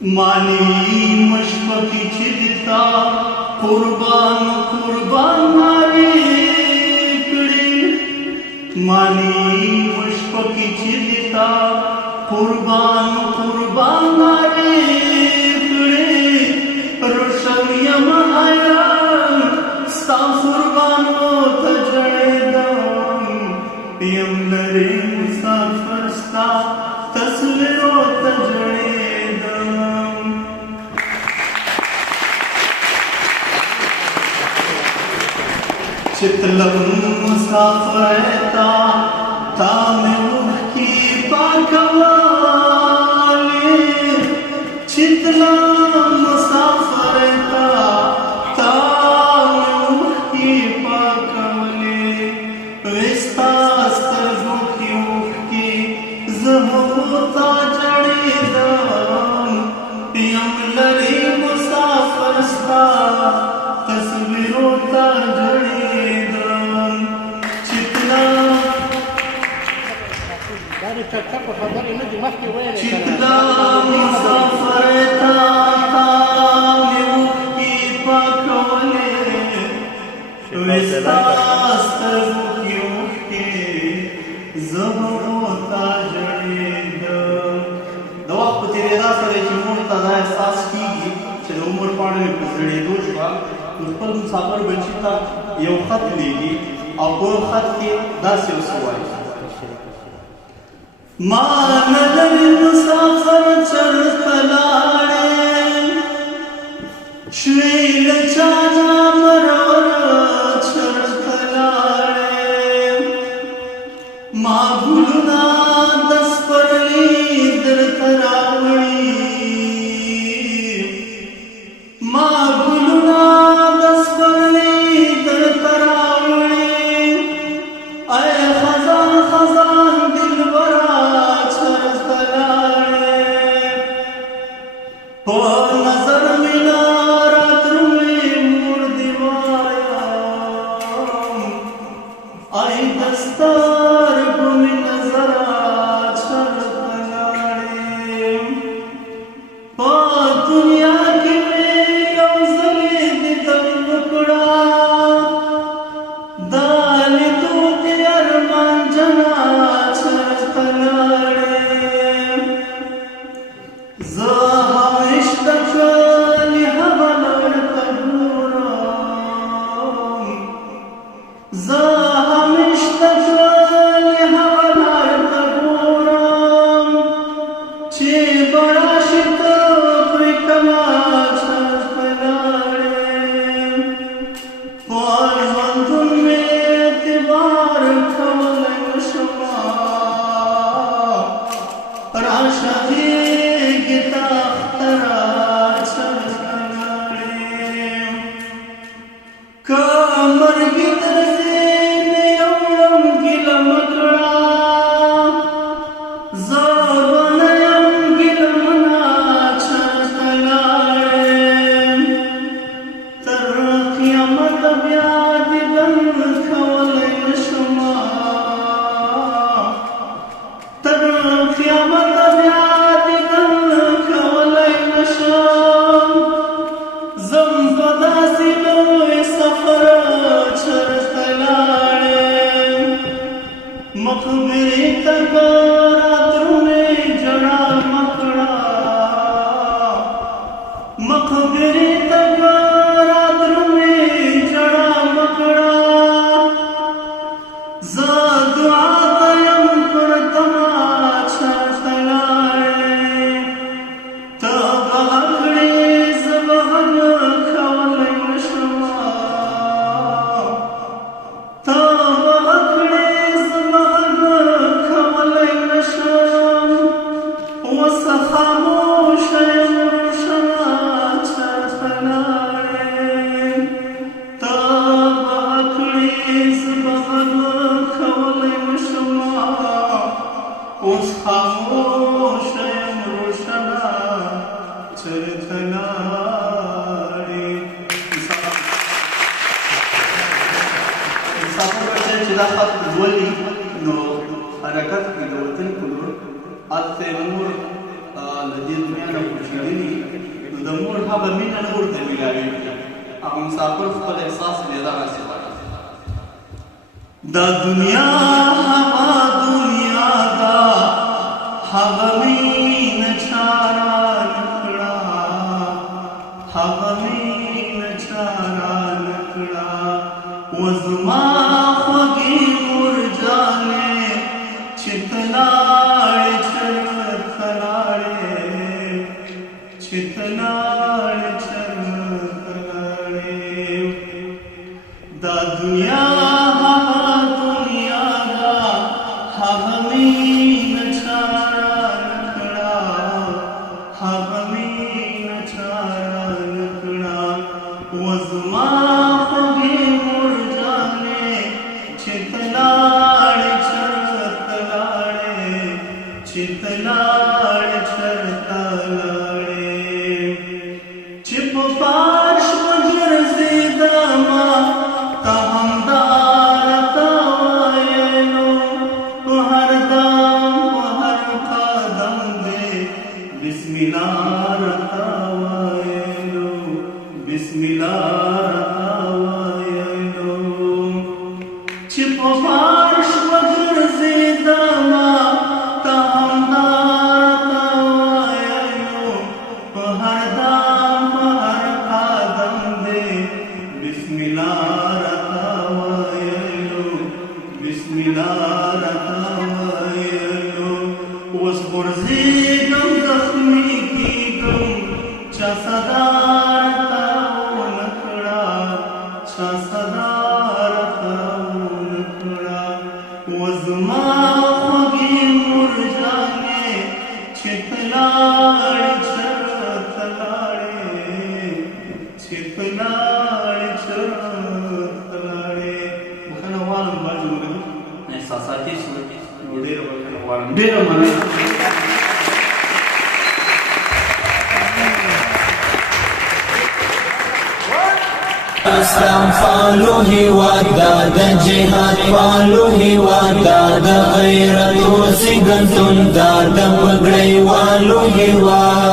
मानी मशफकी चिदता कुर्बान कुर्बान मारे इकडे मानी मशफकी चिदता कुर्बान कुर्बान मारे इकडे रोशनियम आया सा कुर्बान होत जळेदम यमलरे मुसाफर सा तस्वीर होत जळेदम चितलम मुसाफरता तामे उठकी पाकवाले चितलम मुसाफरता तामे उठकी पाकवाले विस्तास्तर भूखी उठकी जहोता जड़ेदम यमलरी मुसाफरस्ता तस्वीरोता जड़ेदम चितला चितला मुसाफरता तामे उठकी पाकवाले विस्तास्तर भूखी उठकी जहोता जड़ेदम दवा पुतिरेदा सरेची मोड़ता जाए सास की चलो उमर पाने में पुतरे दोष का उस पर मुसाफर बचीता ये खत लेगी और वो खत के 10 सवाल मान लग मुसाफर चढ़ तलाड़े श्रील चाना मरवर चढ़ तलाड़े माँ भूलना 10 परली दर तरावड़ी माँ भूलना 10 परली दर तरावड़ी आए खजान खजान दिल बरा चढ़ तलाड़े हो नजर मिला रात में मोड़ दीवाया आई दस्तार घूमी नजरा चढ़ तलाड़े हो दुनिया की में यौजली दितम मुकड़ा दाली दूध अरमान जना चढ़ तलाड़े ज़हाँ इश्तफली हवलर तबूरम ज़हाँ इश्तफली हवलर तबूरम चे बड़ा शित प्रिकमा चढ़ तलाड़े और मंदुन में एतबार खवलन शुमा राशदी गीता तरा चढ़ तलाड़े कमर गिदर से नेयम गिलमकड़ा ज़बनयम गिलमना चढ़ तलाड़े तरक़ियामत ब्यादिगन खवलन शुमा तरक़ियामत ब्यादिगन खवलन शुम ज़म पदासिलो सफर चढ़ तलाड़े मखबिरी तक रात्रों में जड़ा मकड़ा मखबिरी तक रात्रों में जड़ा मकड़ा ज़दुआ तयम पर तमाशा तलाड़े तब अगड़े ज़बहन खवलन शुमा तब अगड़े ज़बहन खवलन शुम वस खामोश रोशना चढ़ तलाड़े तब अगड़े ज़बहन खवलन शुमा उस खामोश रोशना चढ़ तलाड़े मुसाफर बच्चे चिदाफत वली नो हरकत की दौलतन कुलर आते नमूर له دې دنیا نه کوچېدلي نو د مور هغه مینه نه ورته میلاوېږي هغه مسافر خپل احساس بې دغسې وایي دا دنیا هغه دنیا ده هغه مینه چا رانه کړه هغه مینه چا رانه کړه و زما خوږې مور جانې چې ته لاړې چېرته لاړې چې ته لاړې چېرته لاړې دا دنیا هغه دنیا ده هغه مینه چا رانه کړه هغه مینه چا رانه کړه و زما خوږې مور جانې چې ته لاړې چېرته لاړې چې ته لاړې چېرته لاړې چې په فرش وګرځېدمه ته همدا راته وایلو په هر ګام په هر قدم دې بسم الله راته وایلو بسم الله راته وایلو چې په فرش وګرځېدمه ته همدا راته وایلو په هر ګام په هر قدم دې بسم الله راته وایلو بسم الله راته وایلو اوس غورځېږم زخمي کېږم چا صدا راته ونه کړه چا صدا راته ونه کړه و زما خوږې مور جانې چې ته لاړې چېرته لاړې چې ته لاړې چېرته لاړې بخښنه غواړم باید وګڼم احساساتي شو نو ډېره بخښنه غواړم ډېره مننه اسلام فالو هیواد دا د جهاد فالو هیواد دا د غیرت او سیګندون دا د پګړۍ والو هیواد